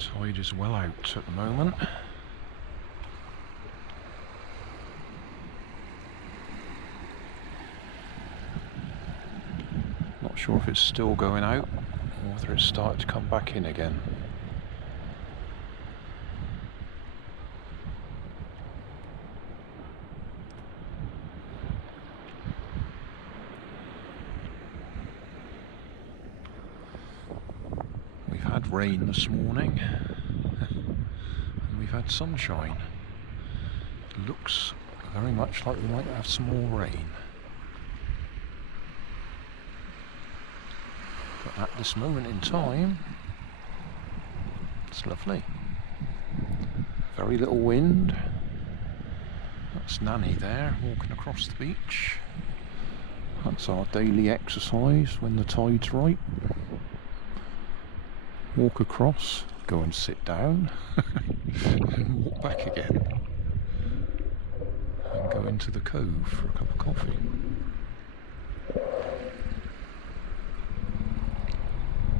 Tide is well out at the moment. Not sure if it's still going out or whether it's started to come back in again. We've had rain this morning and we've had sunshine. It looks very much like we might have some more rain. But at this moment in time, it's lovely. Very little wind. That's Nanny there, walking across the beach. That's our daily exercise when the tide's right. Walk across, go and sit down, and walk back again. And go into the cove for a cup of coffee.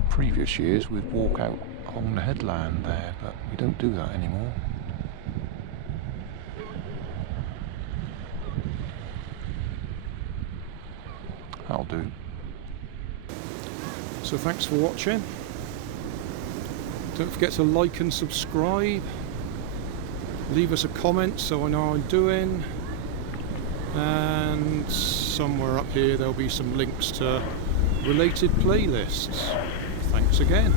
Previous years we'd walk out along the headland there, but we don't do that anymore. That'll do. So thanks for watching. Don't forget to like and subscribe. Leave us a comment so I know how I'm doing. And somewhere up here there'll be some links to related playlists. Thanks again.